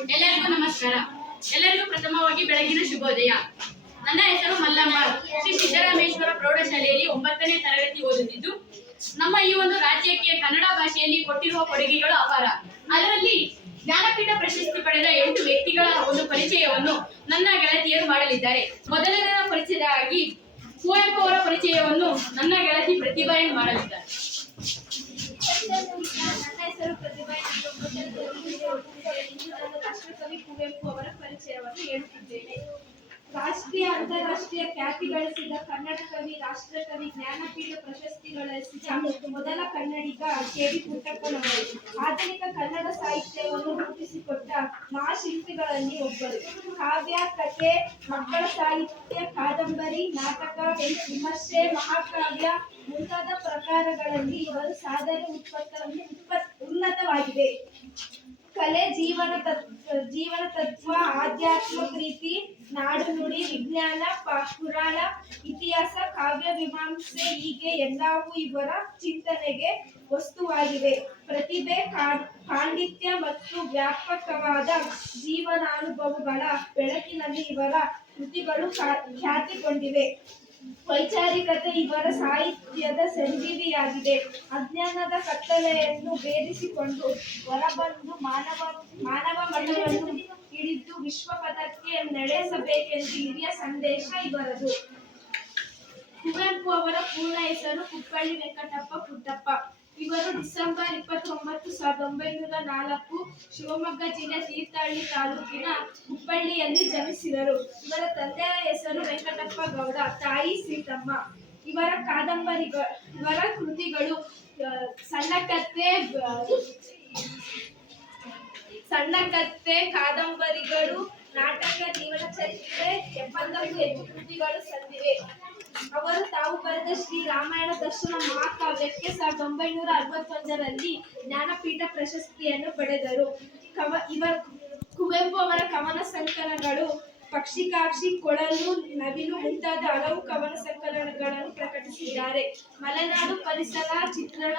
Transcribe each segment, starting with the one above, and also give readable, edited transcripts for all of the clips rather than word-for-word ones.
ಎಲ್ಲರಿಗೂ ನಮಸ್ಕಾರ. ಎಲ್ಲರಿಗೂ ಪ್ರಥಮವಾಗಿ ಬೆಳಗಿನ ಶುಭೋದಯ. ನನ್ನ ಹೆಸರು ಮಲ್ಲಮ್ಮ. ಶ್ರೀ ಸಿದ್ದರಾಮೇಶ್ವರ ಪ್ರೌಢಶಾಲೆಯಲ್ಲಿ 9ನೇ ತರಗತಿ ಓದುತ್ತಿದ್ದು, ನಮ್ಮ ಈ ಒಂದು ರಾಜ್ಯಕ್ಕೆ ಕನ್ನಡ ಭಾಷೆಯಲ್ಲಿ ಕೊಟ್ಟಿರುವ ಕೊಡುಗೆಗಳು ಅಪಾರ. ಅದರಲ್ಲಿ ಜ್ಞಾನಪೀಠ ಪ್ರಶಸ್ತಿ ಪಡೆದ 8 ವ್ಯಕ್ತಿಗಳ ಒಂದು ಪರಿಚಯವನ್ನು ನನ್ನ ಗೆಳತಿಯರು ಮಾಡಲಿದ್ದಾರೆ. ಮೊದಲನೇ ಪರಿಚಯವಾಗಿ ಕುವೆಂಪು ಅವರ ಪರಿಚಯವನ್ನು ನನ್ನ ಗೆಳತಿ ಪ್ರತಿಭಾ ಮಾಡಲಿದ್ದಾರೆ. ನನ್ನ ಹೆಸರು ಪ್ರತಿಭಾ. ರಾಷ್ಟ್ರಕವಿ ಕುವೆಂಪು ಅವರ ಪರಿಚಯವನ್ನು ಹೇಳುತ್ತಿದ್ದೇನೆ. ರಾಷ್ಟ್ರೀಯ ಅಂತಾರಾಷ್ಟ್ರೀಯ ಖ್ಯಾತಿ ಗಳಿಸಿದ ಕನ್ನಡ ಕವಿ, ರಾಷ್ಟ್ರಕವಿ, ಜ್ಞಾನಪೀಠ ಪ್ರಶಸ್ತಿ ಗಳಿಸಿದ ಮೊದಲ ಕನ್ನಡಿಗ ಕೆ.ವಿ. ಪುಟ್ಟಪ್ಪನವರು. ಆಧುನಿಕ ಕನ್ನಡ ಸಾಹಿತ್ಯವನ್ನು ರೂಪಿಸಿಕೊಟ್ಟ ಮಹಾಶಿಲ್ಪಿಗಳಲ್ಲಿ ಒಬ್ಬರು. ಕಾವ್ಯ, ಕಥೆ, ಮಕ್ಕಳ ಸಾಹಿತ್ಯ, ಕಾದಂಬರಿ, ನಾಟಕ, ವಿಮರ್ಶೆ, ಮಹಾಕಾವ್ಯ ಮುಂತಾದ ಪ್ರಕಾರಗಳಲ್ಲಿ ಇವರು ಸಾಧನೆ ಉನ್ನತವಾಗಿದೆ. ಕಲೆ, ಜೀವನ ತತ್ವ, ಆಧ್ಯಾತ್ಮ ಪ್ರೀತಿ, ನಾಡು ನುಡಿ, ವಿಜ್ಞಾನ, ಪುರಾಣ, ಇತಿಹಾಸ, ಕಾವ್ಯ ಮೀಮಾಂಸೆ ಹೀಗೆ ಎಲ್ಲವೂ ಇವರ ಚಿಂತನೆಗೆ ವಸ್ತುವಾಗಿವೆ. ಪ್ರತಿಭೆ, ಪಾಂಡಿತ್ಯ ಮತ್ತು ವ್ಯಾಪಕವಾದ ಜೀವನಾನುಭವಗಳ ಬೆಳಕಿನಲ್ಲಿ ಇವರ ಕೃತಿಗಳು ಖ್ಯಾತಿಗೊಂಡಿವೆ. ವೈಚಾರಿಕತೆ ಇವರ ಸಾಹಿತ್ಯದ ಸಂಜೀವಿಯಾಗಿದೆ. ಅಜ್ಞಾನದ ಕತ್ತಲೆಯನ್ನು ಭೇದಿಸಿಕೊಂಡು ಹೊರಬಂದು ಮಾನವ ಮನವನ್ನು ಹಿಡಿದು ವಿಶ್ವಪಥಕ್ಕೆ ನಡೆಸಬೇಕೆಂದು ಹಿರಿಯ ಸಂದೇಶ ಇವರದು. ಕುವೆಂಪು ಅವರ ಪೂರ್ಣ ಹೆಸರು ಕುಪ್ಪಳ್ಳಿ ವೆಂಕಟಪ್ಪ ಪುಟ್ಟಪ್ಪ. ಇವರು ಡಿಸೆಂಬರ್ 29, 1904 ಶಿವಮೊಗ್ಗ ಜಿಲ್ಲೆ ತೀರ್ಥಹಳ್ಳಿ ತಾಲೂಕಿನ ಕುಪ್ಪಳ್ಳಿಯಲ್ಲಿ ಜನಿಸಿದರು. ಇವರ ತಂದೆಯ ಹೆಸರು ವೆಂಕಟಪ್ಪ ಗೌಡ, ತಾಯಿ ಸೀತಮ್ಮ. ಇವರ ಕೃತಿಗಳು ಸಣ್ಣ ಕಥೆ, ಕಾದಂಬರಿಗಳು, ನಾಟಕ, ಜೀವನ ಚರಿತ್ರೆ 70ಕ್ಕೂ ಹೆಚ್ಚು ಕೃತಿಗಳು ಸಂದಿವೆ. ಅವರು ತಾವು ಬರೆದ ಶ್ರೀ ರಾಮಾಯಣ ದರ್ಶನ ಮಹಾಕಾವ್ಯಕ್ಕೆ 1961ರಲ್ಲಿ ಜ್ಞಾನಪೀಠ ಪ್ರಶಸ್ತಿಯನ್ನು ಪಡೆದರು. ಕುವೆಂಪು ಅವರ ಕವನ ಸಂಕಲನಗಳು ಪಕ್ಷಿಕಾಕ್ಷಿ, ಕೊಳಲು, ನವಿಲು ಮುಂತಾದ ಹಲವು ಕವನ ಸಂಕಲನಗಳನ್ನು ಪ್ರಕಟಿಸಿದ್ದಾರೆ. ಮಲೆನಾಡು ಪರಿಸರದ ಚಿತ್ರಣ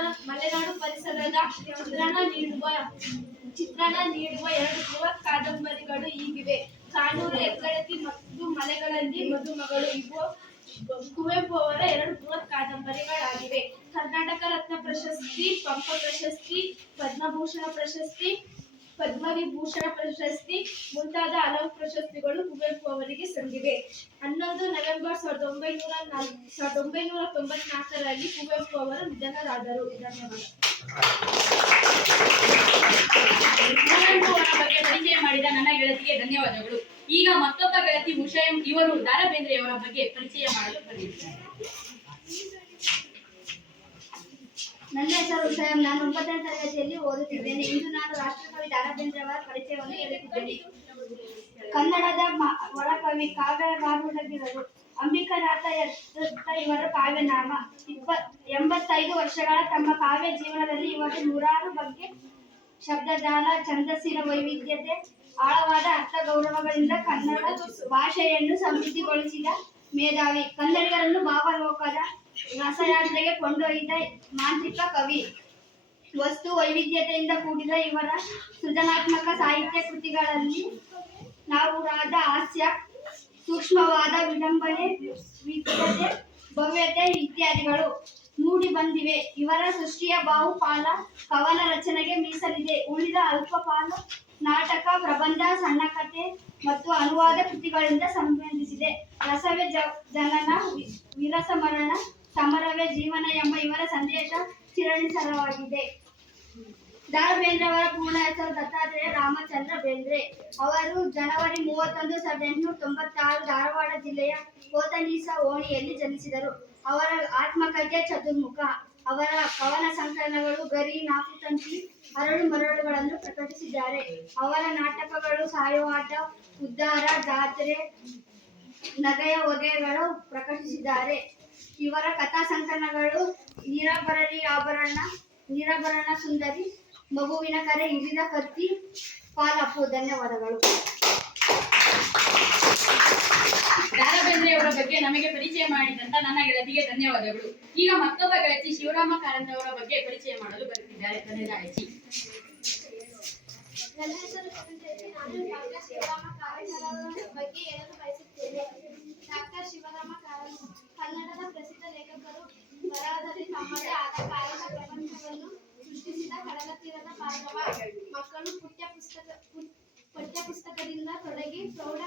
ನೀಡುವ 2 ಬೃಹತ್ ಕಾದಂಬರಿಗಳು ಹೀಗಿವೆ. ಕಾನೂರು ಹೆಗ್ಗಡತಿ ಮತ್ತು ಮಲೆಗಳಲ್ಲಿ ಮದುಮಗಳು ಇವು ಕುವೆಂಪು ಅವರ 2 ಬೃಹತ್ ಕಾದಂಬರಿಗಳಾಗಿವೆ. ಕರ್ನಾಟಕ ರತ್ನ ಪ್ರಶಸ್ತಿ, ಪಂಪ ಪ್ರಶಸ್ತಿ, ಪದ್ಮವಿಭೂಷಣ ಪ್ರಶಸ್ತಿ ಮುಂತಾದ ಹಲವು ಪ್ರಶಸ್ತಿಗಳು ಕುವೆಂಪು ಅವರಿಗೆ ಸಂದಿವೆ. 11 ನವೆಂಬರ್ 1994ರಲ್ಲಿ ಕುವೆಂಪು ಅವರು ನಿಧನರಾದರು. ಧನ್ಯವಾದ. ಕುವೆಂಪು ಅವರ ಬಗ್ಗೆ ಪರಿಚಯ ಮಾಡಿದ ನನ್ನ ಗೆಳತಿಗೆ ಧನ್ಯವಾದಗಳು. ಈಗ ಮತ್ತೊಬ್ಬ ಗೆಳತಿ ಉಷಾ, ಇವರು ದ. ರಾ. ಬೇಂದ್ರೆಯವರ ಬಗ್ಗೆ ಪರಿಚಯ ಮಾಡಲು ಬಂದಿದ್ದಾರೆ. ನನ್ನ ಹೆಸರು ಉಷಾ. ನಾನು 9ನೇ ತರಗತಿಯಲ್ಲಿ ಓದುತ್ತಿದ್ದೇನೆ. ಇಂದು ನಾನು ರಾಷ್ಟ್ರಕವಿ ದ. ರಾ. ಬೇಂದ್ರೆಯವರ ಪರಿಚಯವನ್ನು ಹೇಳುತ್ತಿದ್ದೇನೆ. ಕನ್ನಡದ ವರಕವಿ, ಕಾವ್ಯಗಾರರಾಗಿದ್ದರು. ಅಂಬಿಕಾನಾಥ ಇವರ ಕಾವ್ಯನಾಮ. 85 ವರ್ಷಗಳ ತಮ್ಮ ಕಾವ್ಯ ಜೀವನದಲ್ಲಿ ಇವರು 100 ಬಗ್ಗೆ ಶಬ್ದಜಾಲ, ಛಂದಸ್ಸಿನ ವೈವಿಧ್ಯತೆ, ಆಳವಾದ ಅರ್ಥ ಗೌರವಗಳಿಂದ ಕನ್ನಡ ಭಾಷೆಯನ್ನು ಸಮೃದ್ಧಿಗೊಳಿಸಿದ ಮೇಧಾವಿ. ಕನ್ನಡಿಗರನ್ನು ಭಾವಲೋಕದ ರಸಯಾತ್ರೆಗೆ ಕೊಂಡೊಯ್ದ ಮಾಂತ್ರಿಕ ಕವಿ. ವಸ್ತು ವೈವಿಧ್ಯತೆಯಿಂದ ಕೂಡಿದ ಇವರ ಸೃಜನಾತ್ಮಕ ಸಾಹಿತ್ಯ ಕೃತಿಗಳಲ್ಲಿ ನಾವುರಾದ ಹಾಸ್ಯ, ಸೂಕ್ಷ್ಮವಾದ ವಿಡಂಬನೆ, ವಿದ್ಯತೆ, ಭವ್ಯತೆ ಇತ್ಯಾದಿಗಳು ಮೂಡಿ ಬಂದಿವೆ. ಇವರ ಸೃಷ್ಟಿಯ ಬಹುಪಾಲ ಕವನ ರಚನೆಗೆ ಮೀಸಲಿದೆ. ಉಳಿದ ಅಲ್ಪ ಪಾಲು ನಾಟಕ, ಪ್ರಬಂಧ, ಸಣ್ಣ ಕಥೆ ಮತ್ತು ಅನುವಾದ ಕೃತಿಗಳಿಂದ ಸಂಬಂಧಿಸಿದೆ. ರಸವೇ ಜನನ, ವಿರಸ ಮರಣ, ಸಮರವೇ ಜೀವನ ಎಂಬ ಇವರ ಸಂದೇಶ ಚಿರನಿಸರವಾಗಿದೆ. ದ. ರಾ. ಬೇಂದ್ರೆ ಅವರ ಪೂರ್ಣ ಹೆಸರು ದತ್ತಾತ್ರೇಯ ರಾಮಚಂದ್ರ ಬೇಂದ್ರೆ. ಅವರು ಜನವರಿ 31, 1896 ಧಾರವಾಡ ಜಿಲ್ಲೆಯ ಕೋತನೀಸ ಓಣಿಯಲ್ಲಿ ಜನಿಸಿದರು. ಅವರ ಆತ್ಮಕಥೆ ಚತುರ್ಮುಖ. ಅವರ ಕವನ ಸಂಕಲನಗಳು ಗರಿ, ನಾಕುತಂತಿ, ಅರಳು ಮರಳುಗಳನ್ನು ಪ್ರಕಟಿಸಿದ್ದಾರೆ. ಅವರ ನಾಟಕಗಳು ಸಾಯವಾಟ, ಉದ್ಧಾರ, ಜಾತ್ರೆ, ನಗೆಯ ಹೊಗೆಗಳು ಪ್ರಕಟಿಸಿದ್ದಾರೆ. ಇವರ ಕಥಾ ಸಂಕಲನಗಳು ನೀರಾಭರಣ ಸುಂದರಿ, ಮಗುವಿನ ಕರೆ, ಹಿರಿದ ಕತ್ತಿ, ಪಾಲಪ್ಪು. ಧನ್ಯವಾದಗಳು. ದ. ರಾ. ಬೇಂದ್ರೆಯವರ ಬಗ್ಗೆ ನಮಗೆ ಪರಿಚಯ ಮಾಡಿದಂತ ನನ್ನ ಗೆಳತಿಗೆ ಧನ್ಯವಾದಗಳು. ಈಗ ಮತ್ತೊಬ್ಬ ಗೆಳತಿ ಶಿವರಾಮ ಕಾರಂತ ಅವರ ಬಗ್ಗೆ ಪರಿಚಯ ಮಾಡಲು ಬರುತ್ತಿದ್ದಾರೆ. ಧನ್ಯವಾದ. ನನ್ನ ಹೆಸರು ಶಕುಂತಲೆ. ನಾನು ಡಾಕ್ಟರ್ ಶಿವರಾಮ ಕಾರಂತರ ಬಗ್ಗೆ ಹೇಳಲು ಬಯಸುತ್ತೇನೆ. ಡಾಕ್ಟರ್ ಶಿವರಾಮ ಕಾರಂತ ಕನ್ನಡದ ಪ್ರಸಿದ್ಧ ಲೇಖಕರು. ಬರಹದಲ್ಲಿ ತಮ್ಮದೇ ಆದ ಕಾರಂತ ಪ್ರಪಂಚವನ್ನು ಸೃಷ್ಟಿಸಿದ ಕಡಲತೀರದ ಭಾಗವ. ಮಕ್ಕಳು ಪಠ್ಯಪುಸ್ತಕದಿಂದ ತೊಡಗಿ ಪ್ರೌಢ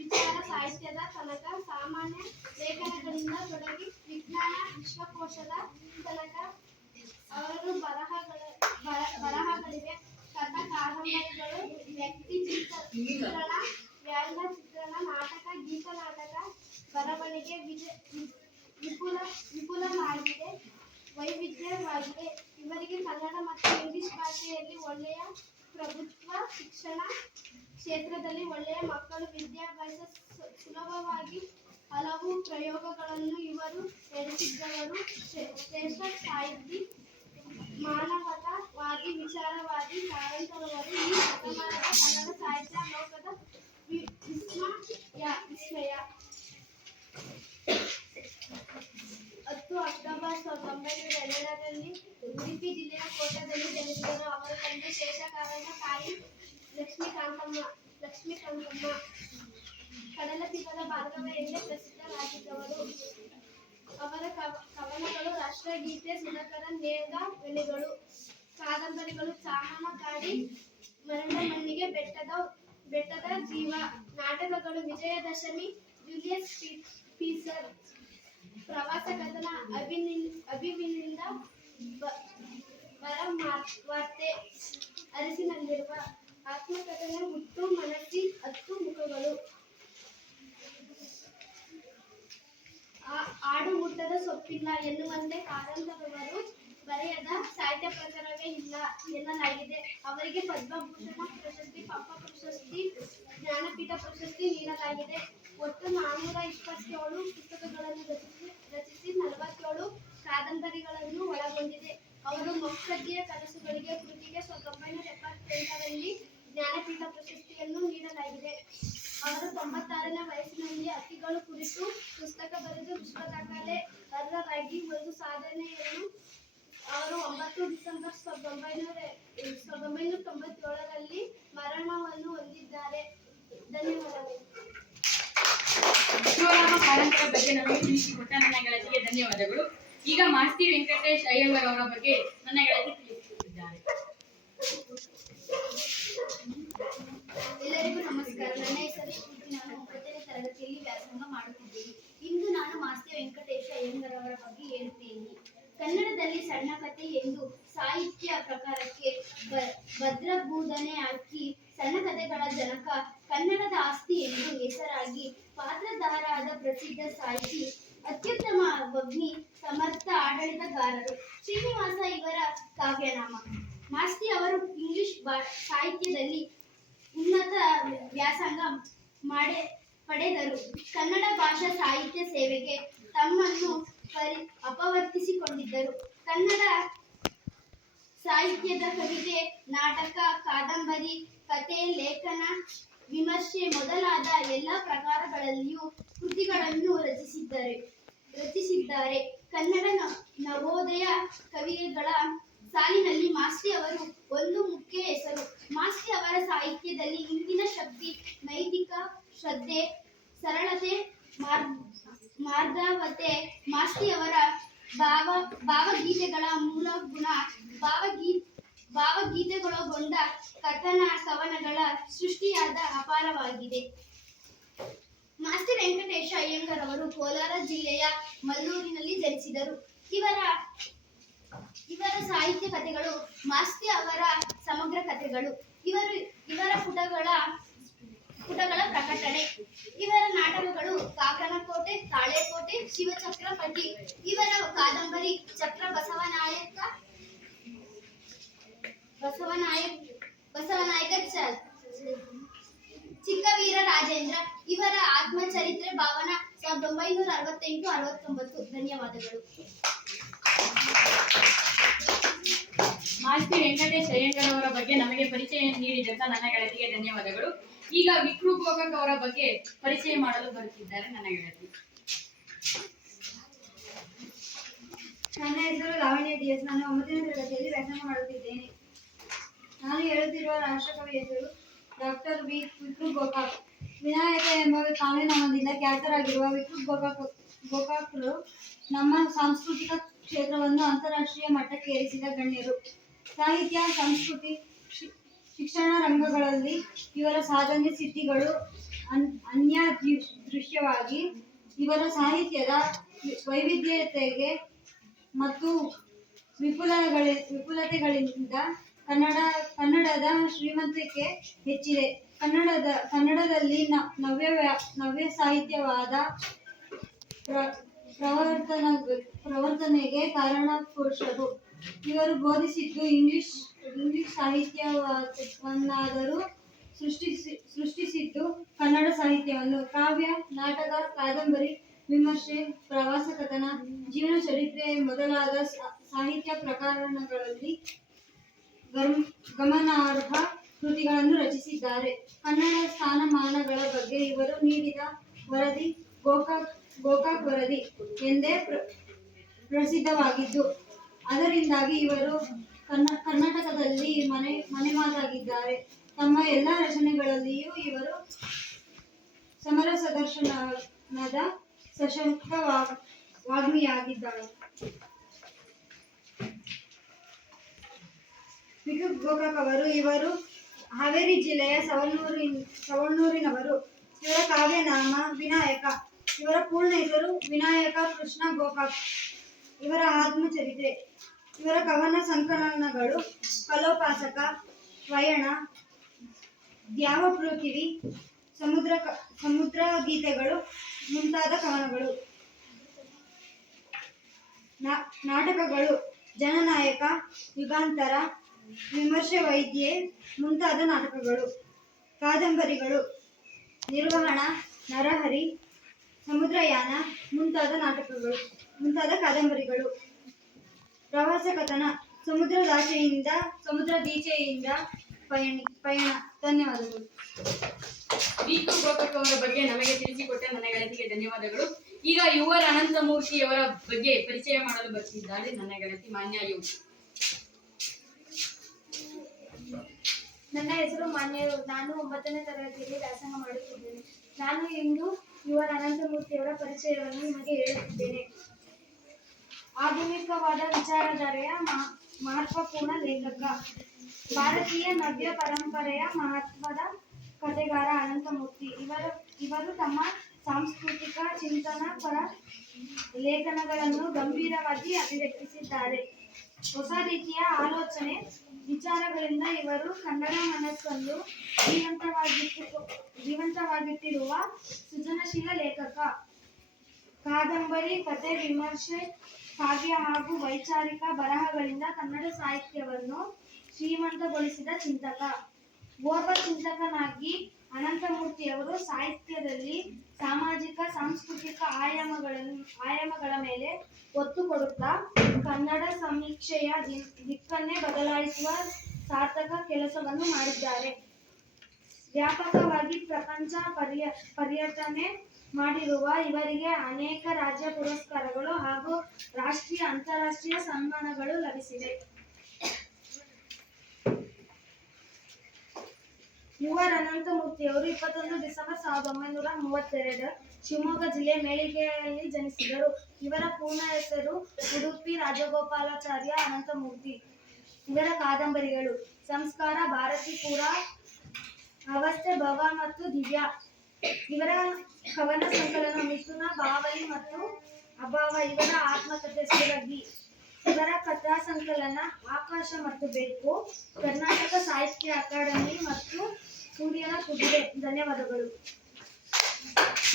ವಿಚಾರ ಸಾಹಿತ್ಯದ ತನಕ, ಸಾಮಾನ್ಯ ಲೇಖನಗಳಿಂದ ತೊಡಗಿ ವಿಜ್ಞಾನ ವಿಶ್ವಕೋಶದ ತನಕ ಅವರು ಬರಹಗಳಿವೆ. ಕಥಾ ಕಾದಂಬರಿಗಳು, ವ್ಯಕ್ತಿ ಚಿತ್ರಣ, ವ್ಯಂಗ್ಯ ಚಿತ್ರಣ, ನಾಟಕ, ಗೀತ ನಾಟಕ, ಬರವಣಿಗೆ ವಿಪುಲವಾಗಿದೆ, ವೈವಿಧ್ಯವಾಗಿದೆ. ಇವರಿಗೆ ಕನ್ನಡ ಮತ್ತು ಇಂಗ್ಲಿಷ್ ಭಾಷೆಯಲ್ಲಿ ಒಳ್ಳೆಯ ಪ್ರಭುತ್ವ, ಶಿಕ್ಷಣ ಕ್ಷೇತ್ರದಲ್ಲಿ ಒಳ್ಳೆಯ ಮಕ್ಕಳು ವಿದ್ಯಾಭ್ಯಾಸ ಸುಲಭವಾಗಿ ಹಲವು ಪ್ರಯೋಗಗಳನ್ನು ಇವರು ನಡೆಸಿದ್ದವರು. ಶ್ರೇಷ್ಠ ಸಾಹಿತಿ, ಮಾನವತಾವಾದಿ, ವಿಚಾರವಾದಿ ಕಾರಂತರವರು ಈ ಶತಮಾನದ ಕನ್ನಡ ಸಾಹಿತ್ಯ ಲೋಕದ ವಿಸ್ಮಯ. 10 ಅಕ್ಟೋಬರ್ 1902ರಲ್ಲಿ ಉಡುಪಿ ಜಿಲ್ಲೆಯ ಕೋಟದಲ್ಲಿ ಜನಿಸಿದರು. ಅವರ ತಂದೆ ಶೇಷ ಕಾರಂತ, ತಾಯಿ ಲಕ್ಷ್ಮೀಕಾಂತಮ್ಮ. ಕಡಲತೀರದ ಭಾಗವ ಎಂದೇ ಪ್ರಸಿದ್ಧರಾಗಿದ್ದವರು. ಅವರ ಕವನಗಳು ರಾಷ್ಟ್ರಗೀತೆ, ಸುಧಾಕರ ನೇರಳೆಗಳು, ಕಾದಂಬರಿಗಳು ಚಾಮನ ಕಾಡಿ, ಮರಣ ಮಣ್ಣಿಗೆ, ಬೆಟ್ಟದ ಜೀವ, ನಾಟಕಗಳು ವಿಜಯದಶಮಿ, ಜೂಲಿಯಸ್ ಸೀಸರ್, ಪ್ರವಾಸ ಕಥನ, ಅಭಿವಿನಿಂದ ವಾರ್ತೆ, ಅರಸಿನಲ್ಲಿರುವ ಆತ್ಮಕಥನ, ಹುಟ್ಟು ಮನಸ್ಸಿ, 10 ಮುಖಗಳು, ಆಡು ಮುಟ್ಟದ ಸೊಪ್ಪಿಲ್ಲ ಎನ್ನುವಂತೆ ಕಾರಂತರವರು ಬರೆಯದ ಸಾಹಿತ್ಯ ಪ್ರಕಾರವೇ ಇಲ್ಲ ಎನ್ನಲಾಗಿದೆ. ಅವರಿಗೆ ಪದ್ಮಭೂಷಣ ಪ್ರಶಸ್ತಿ, ಪಂಪ ಪ್ರಶಸ್ತಿ, ಜ್ಞಾನಪೀಠ ಪ್ರಶಸ್ತಿ ನೀಡಲಾಗಿದೆ. ಒಟ್ಟು 427 ಪುಸ್ತಕಗಳನ್ನು ರಚಿಸಿ 47 ಕಾದಂಬರಿಗಳನ್ನು ಒಳಗೊಂಡಿದೆ. ಅವರು ಮೊಕ್ಕಜ್ಜಿಯ ಕನಸುಗಳಿಗೆ ಕೃತಿಗೆ 1978ರಲ್ಲಿ ಜ್ಞಾನಪೀಠ ಪ್ರಶಸ್ತಿಯನ್ನು ನೀಡಲಾಗಿದೆ. ಅವರು 96ನೇ ವಯಸ್ಸಿನಲ್ಲಿ ಹಕ್ಕಿಗಳು ಕುರಿತು ಪುಸ್ತಕ ಬರೆದು ವಿಶ್ವ ದಾಖಲೆ ಅರ್ಹರಾಗಿ ಒಂದು ಸಾಧನೆಯನ್ನು ಅವರು 9 ಡಿಸೆಂಬರ್ 1997ರಲ್ಲಿ ಮರಣವನ್ನು ಹೊಂದಿದ್ದಾರೆ. ಧನ್ಯವಾದಗಳು. ಶಿವರಾಮ ಕಾರಂತರ ಬಗ್ಗೆ ನಮಗೆ ತಿಳಿಸಿಕೊಟ್ಟ ನನ್ನ ಗೆಳತಿಗೆ ಧನ್ಯವಾದಗಳು. ಈಗ ಮಾಸ್ತಿ ವೆಂಕಟೇಶ್ ಅಯ್ಯಂಗಾರ್ ಅವರ ಬಗ್ಗೆ ನನ್ನ ಗೆಳತಿ ತಿಳಿಸಿಕೊಟ್ಟಿದ್ದಾರೆ. ಎಲ್ಲರಿಗೂ ನಮಸ್ಕಾರ. ನನ್ನ ಹೆಸರು ಶ್ರುತಿ. ನಾನು 9ನೇ ತರಗತಿಯಲ್ಲಿ ವ್ಯಾಸಂಗ ಮಾಡುತ್ತಿದ್ದೇನೆ. ಇಂದು ನಾನು ಮಾಸ್ತಿ ವೆಂಕಟೇಶ ಅಯ್ಯಂಗಾರ್ ಅವರ ಬಗ್ಗೆ ಹೇಳುತ್ತೇನೆ. ಕನ್ನಡದಲ್ಲಿ ಸಣ್ಣ ಕಥೆ ಎಂದು ಸಾಹಿತ್ಯ ಪ್ರಕಾರಕ್ಕೆ ಭದ್ರಬೂದನೆ ಹಾಕಿ ಸಣ್ಣ ಕಥೆಗಳ ಜನಕ, ಕನ್ನಡದ ಆಸ್ತಿ ಎಂದು ಹೆಸರಾಗಿ ಪಾತ್ರಧಾರಾದ ಪ್ರಸಿದ್ಧ ಸಾಹಿತಿ, ಅತ್ಯುತ್ತಮ ವಗ್ಮಿ, ಸಮರ್ಥ ಆಡಳಿತಗಾರರು. ಶ್ರೀನಿವಾಸ ಇವರ ಕಾವ್ಯನಾಮ. ಮಾಸ್ತಿ ಅವರು ಇಂಗ್ಲಿಷ್ ಸಾಹಿತ್ಯದಲ್ಲಿ ಉನ್ನತ ವ್ಯಾಸಂಗ ಪಡೆದರು. ಕನ್ನಡ ಭಾಷಾ ಸಾಹಿತ್ಯ ಸೇವೆಗೆ ತಮ್ಮನ್ನು ಅಪವರ್ತಿಸಿಕೊಂಡಿದ್ದರು. ಕನ್ನಡ ಸಾಹಿತ್ಯದ ಕವಿತೆ, ನಾಟಕ, ಕಾದಂಬರಿ, ಕಥೆ, ಲೇಖನ, ವಿಮರ್ಶೆ ಮೊದಲಾದ ಎಲ್ಲ ಪ್ರಕಾರಗಳಲ್ಲಿಯೂ ಕೃತಿಗಳನ್ನು ರಚಿಸಿದ್ದಾರೆ. ಕನ್ನಡ ನವೋದಯ ಕವಿಗಳ ಸಾಲಿನಲ್ಲಿ ಮಾಸ್ತಿ ಅವರು ಒಂದು ಮುಖ್ಯ ಹೆಸರು. ಮಾಸ್ತಿ ಅವರ ಸಾಹಿತ್ಯದಲ್ಲಿ ಇಂದಿನ ಶಕ್ತಿ, ನೈತಿಕ ಶ್ರದ್ಧೆ, ಸರಳತೆ, ಮಾರ್ಧವತೆ. ಮಾಸ್ತಿ ಅವರ ಭಾವಗೀತೆಗಳ ಮೂಲ ಗುಣ, ಭಾವಗೀತೆಗೊಳಗೊಂಡ ಕಥನ ಕವನಗಳ ಸೃಷ್ಟಿಯಾದ ಅಪಾರವಾಗಿದೆ. ಮಾಸ್ತಿ ವೆಂಕಟೇಶ ಅಯ್ಯಂಗಾರ್ ಅವರು ಕೋಲಾರ ಜಿಲ್ಲೆಯ ಮಲ್ಲೂರಿನಲ್ಲಿ ಜನಿಸಿದರು. ಇವರ ಸಾಹಿತ್ಯ ಕಥೆಗಳು ಮಾಸ್ತಿ ಅವರ ಸಮಗ್ರ ಕಥೆಗಳು. ಇವರ ಪುಟಗಳ ಪ್ರಕಟಣೆ. ಇವರ ನಾಟಕಗಳು ಕಾಕನಕೋಟೆ, ತಾಳೆಕೋಟೆ, ಶಿವಚಕ್ರಪತಿ. ಇವರ ಕಾದಂಬರಿ ಚಕ್ರ ಬಸವನಾಯಕ ಚಿಕ್ಕವೀರ ರಾಜೇಂದ್ರ. ಇವರ ಆತ್ಮಚರಿತ್ರೆ ಭಾವನಾ 1968-69. ಧನ್ಯವಾದಗಳು. ಮಾಸ್ತಿ ವೆಂಕಟೇಶ್ ಅಯ್ಯಂಗಾರ್ ಅವರ ಬಗ್ಗೆ ನಮಗೆ ಪರಿಚಯ ನೀಡಿದಂತ ನನ್ನ ಗೆಳತಿಗೆ ಧನ್ಯವಾದಗಳು. ಈಗ ವಿಕ್ರು ಗೋಕಾಕ್ ಅವರ ಬಗ್ಗೆ ಪರಿಚಯ ಮಾಡಲು ಬರುತ್ತಿದ್ದಾರೆ ನನ್ನ ಗೆಳತಿ. ನನ್ನ ಹೆಸರು ಲಾವಣ್ಯ ಡಿಎಸ್. ನಾನು 9ನೇ ತರಗತಿಯಲ್ಲಿ ವ್ಯಾಸಂಗ ಮಾಡುತ್ತಿದ್ದೇನೆ. ನಾನು ಹೇಳುತ್ತಿರುವ ರಾಷ್ಟ್ರಕವಿ ಹೆಸರು ಡಾಕ್ಟರ್ ವಿಕ್ರು ಗೋಕಾಕ್. ವಿನಾಯಕ ಎಂಬ ಕಾವ್ಯನಾಮದಿಂದ ಖ್ಯಾತರಾಗಿರುವ ವಿಕ್ರು ಗೋಕಾಕ್ರು ನಮ್ಮ ಸಾಂಸ್ಕೃತಿಕ ಕ್ಷೇತ್ರವನ್ನು ಅಂತಾರಾಷ್ಟ್ರೀಯ ಮಟ್ಟಕ್ಕೆ ಏರಿಸಿದ ಗಣ್ಯರು. ಸಾಹಿತ್ಯ, ಸಂಸ್ಕೃತಿ, ಶಿಕ್ಷಣ ರಂಗಗಳಲ್ಲಿ ಇವರ ಸಾಧನೆ ಸಿದ್ಧಿಗಳು ಅನ್ಯಾದೃಶ್ಯವಾಗಿ. ಇವರ ಸಾಹಿತ್ಯದ ವೈವಿಧ್ಯತೆಗೆ ಮತ್ತು ವಿಪುಲತೆಗಳಿಂದ ಕನ್ನಡದ ಶ್ರೀಮಂತಿಕೆ ಹೆಚ್ಚಿದೆ. ಕನ್ನಡದಲ್ಲಿ ನವ್ಯ ಸಾಹಿತ್ಯವಾದ ಪ್ರವರ್ತನೆಗೆ ಕಾರಣಪುರುಷರು. ಇವರು ಬೋಧಿಸಿದ್ದು ಇಂಗ್ಲಿಷ್ ಸಾಹಿತ್ಯವನ್ನಾದರೂ ಸೃಷ್ಟಿಸಿದ್ದು ಕನ್ನಡ ಸಾಹಿತ್ಯವನ್ನು. ಕಾವ್ಯ, ನಾಟಕ, ಕಾದಂಬರಿ, ವಿಮರ್ಶೆ, ಪ್ರವಾಸ ಕಥನ, ಜೀವನ ಚರಿತ್ರೆ ಮೊದಲಾದ ಸಾಹಿತ್ಯ ಪ್ರಕಾರಗಳಲ್ಲಿ ಗಮನಾರ್ಹ ಕೃತಿಗಳನ್ನು ರಚಿಸಿದ್ದಾರೆ. ಕನ್ನಡ ಸ್ಥಾನಮಾನಗಳ ಬಗ್ಗೆ ಇವರು ನೀಡಿದ ವರದಿ ಗೋಕಾಕ್ ವರದಿ ಎಂದೇ ಪ್ರಸಿದ್ಧವಾಗಿದ್ದು, ಅದರಿಂದಾಗಿ ಇವರು ಕರ್ನಾಟಕದಲ್ಲಿ ಮನೆಮಾತಾಗಿದ್ದಾರೆ. ತಮ್ಮ ಎಲ್ಲ ರಚನೆಗಳಲ್ಲಿಯೂ ಇವರು ಸಮರಸ ದರ್ಶನದ ಸಶಕ್ತ ವಾಗ್ಮಿಯಾಗಿದ್ದಾರೆ. ವಿಕ್ರು ಗೋಕಾಕ್ ಇವರು ಹಾವೇರಿ ಜಿಲ್ಲೆಯ ಸವಣೂರಿನವರು. ಇವರ ಕಾವ್ಯನಾಮ ವಿನಾಯಕ. ಇವರ ಪೂರ್ಣ ಹೆಸರು ವಿನಾಯಕ ಕೃಷ್ಣ ಗೋಕಾಕ್. ಇವರ ಆತ್ಮಚರಿತ್ರೆ. ಇವರ ಕವನ ಸಂಕಲನಗಳು ಕಲೋಪಾಸಕ, ಪಯಣ, ದ್ಯಾವಪೃಥಿವಿ, ಸಮುದ್ರ ಗೀತೆಗಳು ಮುಂತಾದ ಕವನಗಳು. ನಾಟಕಗಳು ಜನನಾಯಕ, ಯುಗಾಂತರ, ವಿಮರ್ಶೆ ವೈದ್ಯೆ ಮುಂತಾದ ನಾಟಕಗಳು. ಕಾದಂಬರಿಗಳು ನಿರ್ವಹಣ, ನರಹರಿ, ಸಮುದ್ರಯಾನ ಮುಂತಾದ ಕಾದಂಬರಿಗಳು. ಪ್ರವಾಸ ಕಥನ ಸಮುದ್ರದೀಚೆಯಿಂದ ಪಯಣ. ಧನ್ಯವಾದಗಳು. ವಿಕ್ರು ಗೋಕಾಕ್ ಅವರ ಬಗ್ಗೆ ನಮಗೆ ತಿಳಿಸಿಕೊಟ್ಟ ನನ್ನ ಗೆಳತಿಗೆ ಧನ್ಯವಾದಗಳು. ಈಗ ಯುವರ್ ಅನಂತಮೂರ್ತಿಯವರ ಬಗ್ಗೆ ಪರಿಚಯ ಮಾಡಲು ಬರ್ತಿದ್ದಾರೆ ನನ್ನ ಗೆಳತಿ ಮಾನ್ಯ ಯು. ನನ್ನ ಹೆಸರು ಮಾನ್ಯರು. ನಾನು 9ನೇ ತರಗತಿಯಲ್ಲಿ ವ್ಯಾಸಂಗ ಮಾಡುತ್ತಿದ್ದೇನೆ. ನಾನು ಇಂದು ಯುವರ್ ಅನಂತಮೂರ್ತಿಯವರ ಪರಿಚಯವನ್ನು ನಿಮಗೆ ಹೇಳುತ್ತಿದ್ದೇನೆ. ಆಧುನಿಕವಾದ ವಿಚಾರಧಾರೆಯ ಮಹತ್ವಪೂರ್ಣ ಲೇಖಕ, ಭಾರತೀಯ ನವ್ಯ ಪರಂಪರೆಯ ಮಹತ್ವದ ಕಥೆಗಾರ ಅನಂತಮೂರ್ತಿ. ಇವರು ತಮ್ಮ ಸಾಂಸ್ಕೃತಿಕ ಚಿಂತನ ಪರ ಲೇಖನಗಳನ್ನು ಗಂಭೀರವಾಗಿ ಅಭಿವ್ಯಕ್ತಿಸಿದ್ದಾರೆ. ಹೊಸ ರೀತಿಯ ಆಲೋಚನೆ ವಿಚಾರಗಳಿಂದ ಇವರು ಕನ್ನಡ ಮನಸ್ಸನ್ನು ಜೀವಂತವಾಗಿಟ್ಟಿರುವ ಸೃಜನಶೀಲ ಲೇಖಕ. ಕಾದಂಬರಿ, ಕಥೆ, ವಿಮರ್ಶೆ, ಕಾವ್ಯ ಹಾಗೂ ವೈಚಾರಿಕ ಬರಹಗಳಿಂದ ಕನ್ನಡ ಸಾಹಿತ್ಯವನ್ನು ಶ್ರೀಮಂತಗೊಳಿಸಿದ ಚಿಂತಕ. ಓರ್ವ ಚಿಂತಕನಾಗಿ ಅನಂತಮೂರ್ತಿಯವರು ಸಾಹಿತ್ಯದಲ್ಲಿ ಸಾಮಾಜಿಕ ಸಾಂಸ್ಕೃತಿಕ ಆಯಾಮಗಳ ಮೇಲೆ ಒತ್ತು ಕೊಡುತ್ತಾ ಕನ್ನಡ ಸಮೀಕ್ಷೆಯ ದಿಕ್ಕನ್ನೇ ಬದಲಾಯಿಸುವ ಸಾರ್ಥಕ ಕೆಲಸವನ್ನು ಮಾಡಿದ್ದಾರೆ. ವ್ಯಾಪಕವಾಗಿ ಪ್ರಪಂಚ ಪರ್ಯಟನೆ ಮಾಡಿರುವ ಇವರಿಗೆ ಅನೇಕ ರಾಜ್ಯ ಪುರಸ್ಕಾರಗಳು ಹಾಗೂ ರಾಷ್ಟ್ರೀಯ ಅಂತಾರಾಷ್ಟ್ರೀಯ ಸನ್ಮಾನಗಳು ಲಭಿಸಿವೆ. ಯುವರ್ ಅನಂತಮೂರ್ತಿಯವರು 21 ಡಿಸೆಂಬರ್ 1932 ಶಿವಮೊಗ್ಗ ಜಿಲ್ಲೆ ಮೇಳಿಗೆಯಲ್ಲಿ ಜನಿಸಿದರು. ಇವರ ಪೂರ್ಣ ಹೆಸರು ಉಡುಪಿ ರಾಜಗೋಪಾಲಾಚಾರ್ಯ ಅನಂತಮೂರ್ತಿ. ಇವರ ಕಾದಂಬರಿಗಳು ಸಂಸ್ಕಾರ, ಭಾರತೀಪುರ, ಅವಸ್ಥೆ, ಭವ ಮತ್ತು ದಿವ್ಯ. ಇವರ ಕವನ ಸಂಕಲನ ಮಿಥುನ, ಬಾವಲಿ ಮತ್ತು ಅಭಾವ. ಇವರ ಆತ್ಮಕಥೆ ಸುರಗಿ. ಇವರ ಕಥಾ ಸಂಕಲನ ಆಕಾಶ ಮತ್ತು ಬೆಕ್ಕು, ಕರ್ನಾಟಕ ಸಾಹಿತ್ಯ ಅಕಾಡೆಮಿ ಮತ್ತು ಸೂರ್ಯನ ಕುದುರೆ. ಧನ್ಯವಾದಗಳು.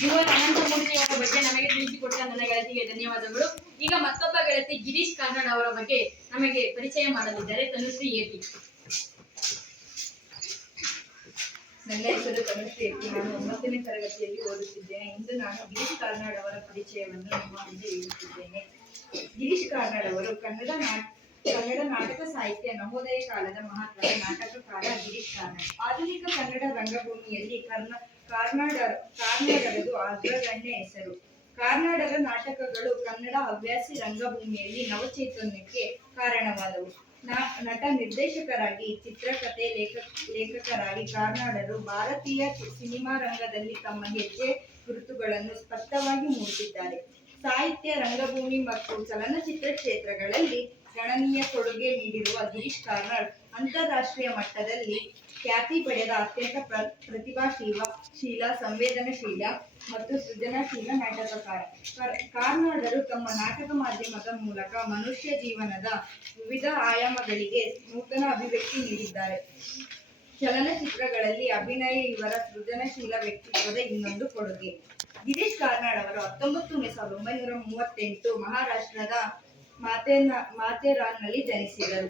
ಯುವರ್ ಅನಂತಮೂರ್ತಿ ಅವರ ಬಗ್ಗೆ ನಮಗೆ ತಿಳಿಸಿಕೊಟ್ಟ ನನ್ನ ಗೆಳತಿಗೆ ಧನ್ಯವಾದಗಳು. ಈಗ ಮತ್ತೊಬ್ಬ ಗೆಳತಿ ಗಿರೀಶ್ ಕಾರ್ನಾಡ್ ಅವರ ಬಗ್ಗೆ ನಮಗೆ ಪರಿಚಯ ಮಾಡಲಿದ್ದಾರೆ ತನುಶ್ರೀ ಎಪಿ. ನನ್ನ ಹೆಸರು ತನುಶ್ರೀ ಎಪಿ. ನಾನು 9ನೇ ತರಗತಿಯಲ್ಲಿ ಓದುತ್ತಿದ್ದೇನೆ. ಇಂದು ನಾನು ಗಿರೀಶ್ ಕಾರ್ನಾಡ್ ಅವರ ಪರಿಚಯವನ್ನು ನಿಮ್ಮ ಮುಂದೆ ಹೇಳುತ್ತಿದ್ದೇನೆ. ಗಿರೀಶ್ ಕಾರ್ನಾಡ್ ಅವರು ಕನ್ನಡ ನಾಟಕ ಸಾಹಿತ್ಯ ನವೋದಯ ಕಾಲದ ಮಹತ್ವದ ನಾಟಕಕಾರ ಗಿರೀಶ್ ಕಾರ್ನಾಡ್. ಆಧುನಿಕ ಕನ್ನಡ ರಂಗಭೂಮಿಯಲ್ಲಿ ಕಾರ್ನಾಡರದು ಅಗ್ರಗಣ್ಯ ಹೆಸರು. ಕಾರ್ನಾಡರ ನಾಟಕಗಳು ಕನ್ನಡ ಹವ್ಯಾಸಿ ರಂಗಭೂಮಿಯಲ್ಲಿ ನವಚೈತನ್ಯಕ್ಕೆ ಕಾರಣವಾದವು. ನಟ ನಿರ್ದೇಶಕರಾಗಿ, ಚಿತ್ರಕಥೆ ಲೇಖಕರಾಗಿ ಕಾರ್ನಾಡರು ಭಾರತೀಯ ಸಿನಿಮಾ ರಂಗದಲ್ಲಿ ತಮ್ಮ ಹೆಜ್ಜೆ ಗುರುತುಗಳನ್ನು ಸ್ಪಷ್ಟವಾಗಿ ಮೂಡಿಸಿದ್ದಾರೆ. ಸಾಹಿತ್ಯ, ರಂಗಭೂಮಿ ಮತ್ತು ಚಲನಚಿತ್ರ ಕ್ಷೇತ್ರಗಳಲ್ಲಿ ಗಣನೀಯ ಕೊಡುಗೆ ನೀಡಿರುವ ಗಿರೀಶ್ ಕಾರ್ನಾಡ್ ಅಂತಾರಾಷ್ಟ್ರೀಯ ಮಟ್ಟದಲ್ಲಿ ಖ್ಯಾತಿ ಪಡೆದ ಅತ್ಯಂತ ಪ್ರತಿಭಾಶೀಲ, ಸಂವೇದನಶೀಲ ಮತ್ತು ಸೃಜನಶೀಲ ನಾಟಕಕಾರ. ಕಾರ್ನಾಡರು ತಮ್ಮ ನಾಟಕ ಮಾಧ್ಯಮದ ಮೂಲಕ ಮನುಷ್ಯ ಜೀವನದ ವಿವಿಧ ಆಯಾಮಗಳಿಗೆ ನೂತನ ಅಭಿವ್ಯಕ್ತಿ ನೀಡಿದ್ದಾರೆ. ಚಲನಚಿತ್ರಗಳಲ್ಲಿ ಅಭಿನಯ ಇವರ ಸೃಜನಶೀಲ ವ್ಯಕ್ತಿತ್ವದ ಇನ್ನೊಂದು ಕೊಡುಗೆ. ಗಿರೀಶ್ ಕಾರ್ನಾಡ್ ಅವರು 1938 ಮಹಾರಾಷ್ಟ್ರದ ಮಾಥೇರಾನ್ನಲ್ಲಿ ಜನಿಸಿದರು.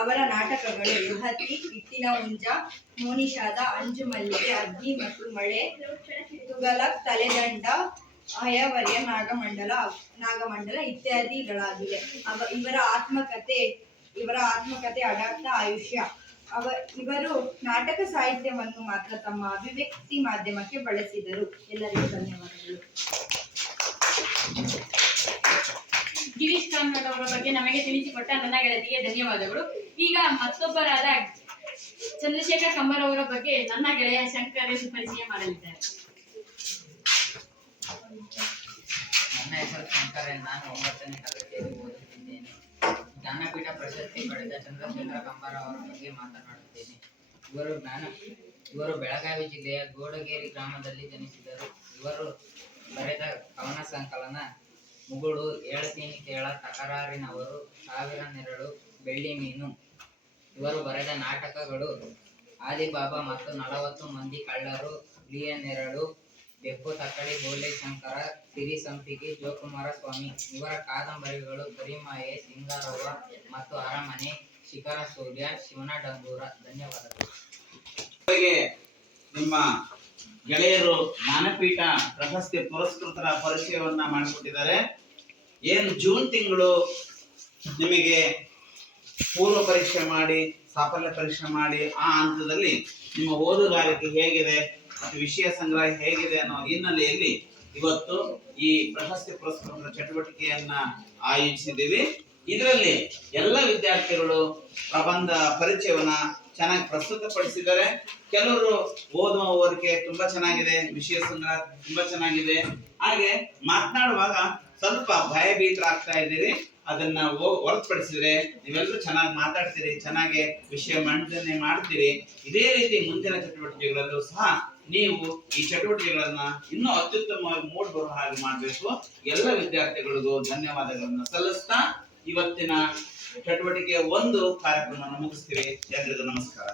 ಅವರ ನಾಟಕಗಳು ಯುಹತಿ, ಹಿಟ್ಟಿನ ಹುಂಜ, ಮೋನಿಶಾದ, ಅಂಜುಮಲ್ಲಿಗೆ, ಅಗ್ನಿ ಮತ್ತು ಮಳೆ, ತುಘಲಕ್, ತಲೆದಂಡ, ಹಯವರ್ಯ, ನಾಗಮಂಡಲ ಇತ್ಯಾದಿಗಳಾಗಿವೆ. ಇವರ ಆತ್ಮಕಥೆ ಅಡಾಪ್ತ ಆಯುಷ್ಯ. ಇವರು ನಾಟಕ ಸಾಹಿತ್ಯವನ್ನು ಮಾತ್ರ ತಮ್ಮ ಅಭಿವ್ಯಕ್ತಿ ಮಾಧ್ಯಮಕ್ಕೆ ಬಳಸಿದರು. ಎಲ್ಲರಿಗೂ ಧನ್ಯವಾದಗಳು. ಗಿರೀಶ್ ಕಾರ್ನಾಡ್ ಅವರ ಬಗ್ಗೆ ನಮಗೆ ತಿಳಿಸಿಕೊಟ್ಟ ನನ್ನ ಗೆಳತಿಗೆ ಧನ್ಯವಾದಗಳು. ಈಗ ಮತ್ತೊಬ್ಬರಾದ ಚಂದ್ರಶೇಖರ್ ಕಂಬಾರ್ ಅವರ ಬಗ್ಗೆ ನನ್ನ ಗೆಳೆಯ ಶಂಕರ್ ಪರಿಚಯ ಮಾಡಲಿದ್ದಾರೆ. ನನ್ನ ಹೆಸರು ಶಂಕರ್. ನಾನು 9ನೇ ತರಗತಿಯಲ್ಲಿ ಓದುತ್ತಿದ್ದೇನೆ. ಜ್ಞಾನಪೀಠ ಪ್ರಶಸ್ತಿ ಪಡೆದ ಚಂದ್ರಶೇಖರ ಕಂಬಾರ ಅವರ ಬಗ್ಗೆ ಮಾತನಾಡುತ್ತೇನೆ. ಇವರು ಬೆಳಗಾವಿ ಜಿಲ್ಲೆಯ ಗೋಡಗೇರಿ ಗ್ರಾಮದಲ್ಲಿ ಜನಿಸಿದರು. ಇವರು ಬರೆದ ಕವನ ಸಂಕಲನ ಮುಗುಳು, ಹೇಳ್ತೀನಿ ಕೇಳ, ತಕರಾರಿನವರು, 1000 ನೆರಳು, ಬೆಳ್ಳಿ ಮೀನು. ಇವರು ಬರೆದ ನಾಟಕಗಳು ಆದಿಬಾಬಾ ಮತ್ತು 40 ಮಂದಿ ಕಳ್ಳರು, ಹುಲಿಯ ನೆರಳು, ಬೆಪ್ಪು ತಕ್ಕಡಿ, ಗೋಲೆ ಶಂಕರ, ಸಿರಿ ಸಂಪಿಗೆ, ಜೋಕುಮಾರ ಸ್ವಾಮಿ. ಇವರ ಕಾದಂಬರಿಗಳು ಪರಿಮಾಯೆ, ಸಿಂಗಾರವ್ವ ಮತ್ತು ಅರಮನೆ, ಶಿಖರ ಸೂರ್ಯ, ಶಿವನ ಡಂಗೂರ. ಧನ್ಯವಾದಗಳು. ನಿಮ್ಮ ಗೆಳೆಯರು ಜ್ಞಾನಪೀಠ ಪ್ರಶಸ್ತಿ ಪುರಸ್ಕೃತರ ಪರಿಚಯವನ್ನ ಮಾಡಿಕೊಟ್ಟಿದ್ದಾರೆ. ಏನು ಜೂನ್ ತಿಂಗಳು ನಿಮಗೆ ಪೂರ್ವ ಪರೀಕ್ಷೆ ಮಾಡಿ, ಸಾಫಲ್ಯ ಪರೀಕ್ಷೆ ಮಾಡಿ, ಆ ಹಂತದಲ್ಲಿ ನಿಮ್ಮ ಓದುಗಾರಿಕೆ ಹೇಗಿದೆ ಮತ್ತು ವಿಷಯ ಸಂಗ್ರಹ ಹೇಗಿದೆ ಅನ್ನೋ ಹಿನ್ನೆಲೆಯಲ್ಲಿ ಇವತ್ತು ಈ ಪ್ರಶಸ್ತಿ ಪುರಸ್ಕೃತರ ಚಟುವಟಿಕೆಯನ್ನ ಆಯೋಜಿಸಿದ್ದೀವಿ. ಇದರಲ್ಲಿ ಎಲ್ಲ ವಿದ್ಯಾರ್ಥಿಗಳು ಪ್ರಬಂಧ ಪರಿಚಯವನ್ನ ಚೆನ್ನಾಗಿ ಪ್ರಸ್ತುತಪಡಿಸಿದ್ದಾರೆ. ಕೆಲವರು ಓದುವವರಿಗೆ ತುಂಬಾ ಚೆನ್ನಾಗಿದೆ, ವಿಷಯ ಸಂಗ್ರಹ ತುಂಬಾ ಚೆನ್ನಾಗಿದೆ. ಹಾಗೆ ಮಾತನಾಡುವಾಗ ಸ್ವಲ್ಪ ಭಯಭೀತರಾಗ್ತಾ ಇದ್ದೀರಿ, ಅದನ್ನ ಹೊರತುಪಡಿಸಿದ್ರೆ ನೀವೆಲ್ಲರೂ ಚೆನ್ನಾಗಿ ಮಾತಾಡ್ತೀರಿ, ಚೆನ್ನಾಗಿ ವಿಷಯ ಮಂಡನೆ ಮಾಡ್ತೀರಿ. ಇದೇ ರೀತಿ ಮುಂದಿನ ಚಟುವಟಿಕೆಗಳಲ್ಲೂ ಸಹ ನೀವು ಈ ಚಟುವಟಿಕೆಗಳನ್ನ ಇನ್ನೂ ಅತ್ಯುತ್ತಮವಾಗಿ ಮೂಡಿ ಬರುವ ಹಾಗೆ ಮಾಡಬೇಕು. ಎಲ್ಲ ವಿದ್ಯಾರ್ಥಿಗಳಿಗೂ ಧನ್ಯವಾದಗಳನ್ನ ಸಲ್ಲಿಸ್ತಾ ಇವತ್ತಿನ ಚಟುವಟಿಕೆ 1 ಕಾರ್ಯಕ್ರಮವನ್ನು ಮುಗಿಸ್ತೀವಿ. ಎಲ್ಲರಿಗೂ ನಮಸ್ಕಾರ.